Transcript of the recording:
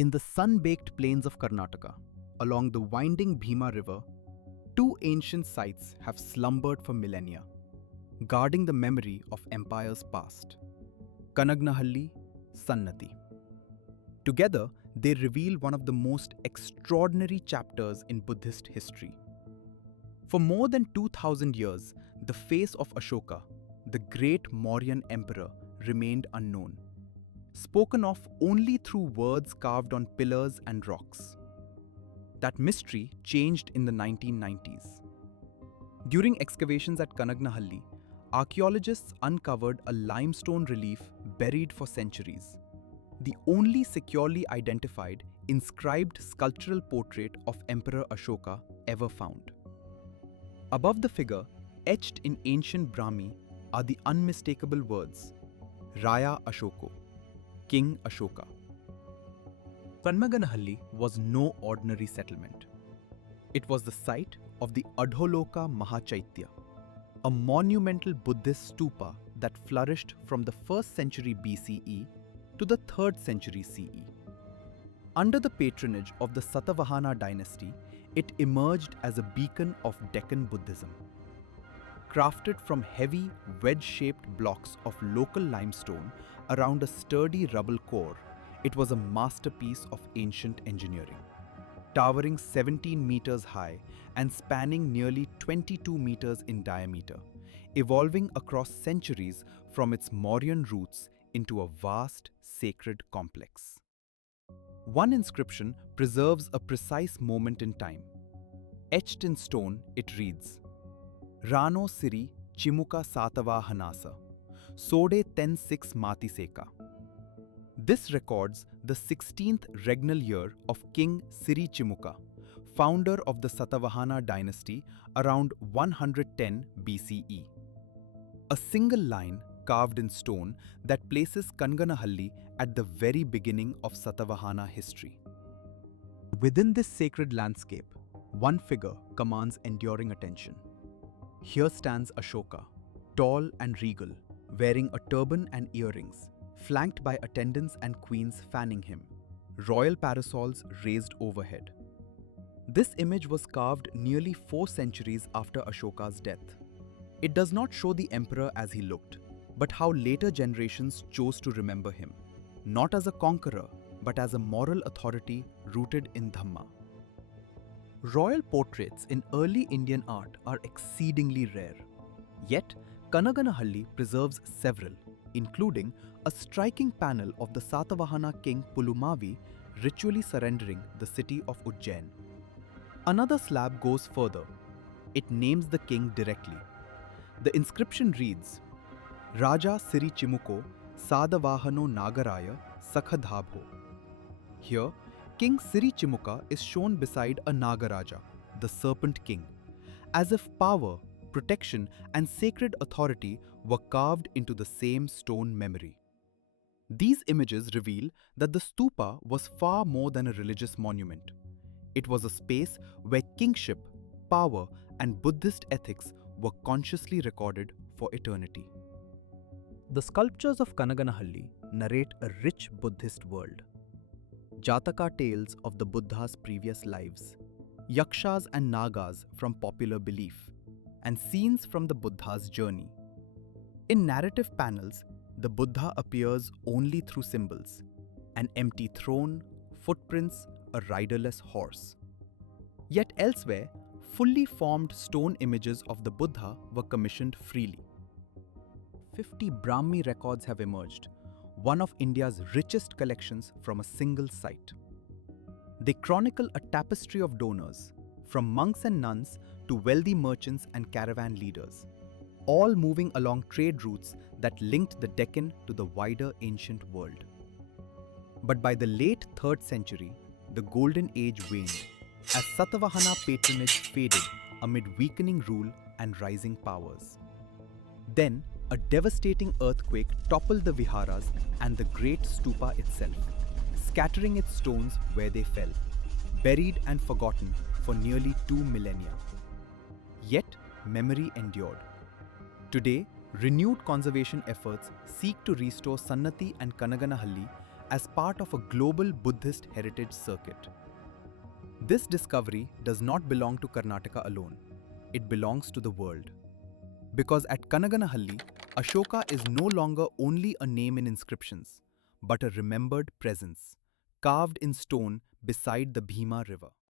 In the sun-baked plains of Karnataka, along the winding Bhima River, two ancient sites have slumbered for millennia, guarding the memory of empires past: Kanaganahalli, Sannati. Together, they reveal one of the most extraordinary chapters in Buddhist history. For more than 2000 years, the face of Ashoka, the great Mauryan emperor, remained unknown, spoken of only through words carved on pillars and rocks. That mystery changed in the 1990s. During excavations at Kanaganahalli, archaeologists uncovered a limestone relief buried for centuries, the only securely identified inscribed sculptural portrait of Emperor Ashoka ever found. Above the figure, etched in ancient Brahmi, are the unmistakable words, Rāyā Asoko, King Ashoka. Kanaganahalli was no ordinary settlement. It was the site of the Adholoka Maha Chaitya, a monumental Buddhist stupa that flourished from the 1st century BCE to the 3rd century CE. Under the patronage of the Satavahana dynasty, it emerged as a beacon of Deccan Buddhism. Crafted from heavy, wedge-shaped blocks of local limestone around a sturdy rubble core, it was a masterpiece of ancient engineering. Towering 17 meters high and spanning nearly 22 meters in diameter, evolving across centuries from its Mauryan roots into a vast, sacred complex. One inscription preserves a precise moment in time. Etched in stone, it reads, Rāyā Siri Chimuka Satavahanasa, Sode Ten Six Matiseka. This records the 16th regnal year of King Siri Chimuka, founder of the Satavahana dynasty around 110 BCE. A single line carved in stone that places Kanaganahalli at the very beginning of Satavahana history. Within this sacred landscape, one figure commands enduring attention. Here stands Ashoka, tall and regal, wearing a turban and earrings, flanked by attendants and queens fanning him, royal parasols raised overhead. This image was carved nearly 4 centuries after Ashoka's death. It does not show the emperor as he looked, but how later generations chose to remember him, not as a conqueror, but as a moral authority rooted in Dhamma. Royal portraits in early Indian art are exceedingly rare. Yet, Kanaganahalli preserves several, including a striking panel of the Satavahana king Pulumavi ritually surrendering the city of Ujjain. Another slab goes further. It names the king directly. The inscription reads, Raja Siri Chimuko Sadavahano Nagaraya Sakhadhabho. Here, King Siri Chimuka is shown beside a Nagaraja, the serpent king, as if power, protection and sacred authority were carved into the same stone memory. These images reveal that the stupa was far more than a religious monument. It was a space where kingship, power and Buddhist ethics were consciously recorded for eternity. The sculptures of Kanaganahalli narrate a rich Buddhist world. Jataka tales of the Buddha's previous lives, yakshas and nagas from popular belief, and scenes from the Buddha's journey. In narrative panels, the Buddha appears only through symbols: an empty throne, footprints, a riderless horse. Yet elsewhere, fully formed stone images of the Buddha were commissioned freely. 50 Brahmi records have emerged, one of India's richest collections from a single site. They chronicle a tapestry of donors, from monks and nuns to wealthy merchants and caravan leaders, all moving along trade routes that linked the Deccan to the wider ancient world. But by the late 3rd century, the golden age waned, as Satavahana patronage faded amid weakening rule and rising powers. Then, a devastating earthquake toppled the viharas and the great stupa itself, scattering its stones where they fell, buried and forgotten for nearly 2 millennia. Yet, memory endured. Today, renewed conservation efforts seek to restore Sannati and Kanaganahalli as part of a global Buddhist heritage circuit. This discovery does not belong to Karnataka alone. It belongs to the world. Because at Kanaganahalli, Ashoka is no longer only a name in inscriptions, but a remembered presence, carved in stone beside the Bhima River.